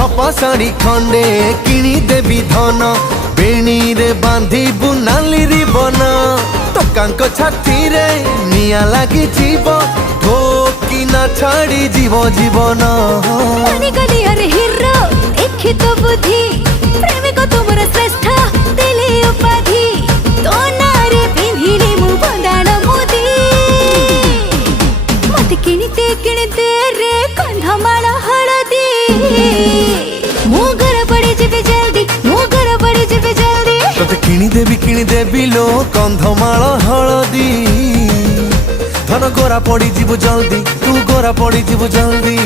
छपा साड़ी खंडे किणी देवी धन बेणी रे बांधी बुनाली रिबन टोकांक छाती रे निया लागी जीव ठोकी ना छाड़ी जीव जीवन गली अरे हिरो देखी तो बुद्धि प्रेमिक तुमर श्रेष्ठ दिले उपाधि तो नारे पिंधिले मु बंदाण मोदी मत किणते रे कंधमाल हळदी मु घर पड़ी जिबे जल्दी मु घर पड़ी जिबे जल्दी तोते किणी देवी लो कंधमाल हळदी धन गोरा पड़ी जीव जल्दी तू गोरा पड़ी जीव जल्दी।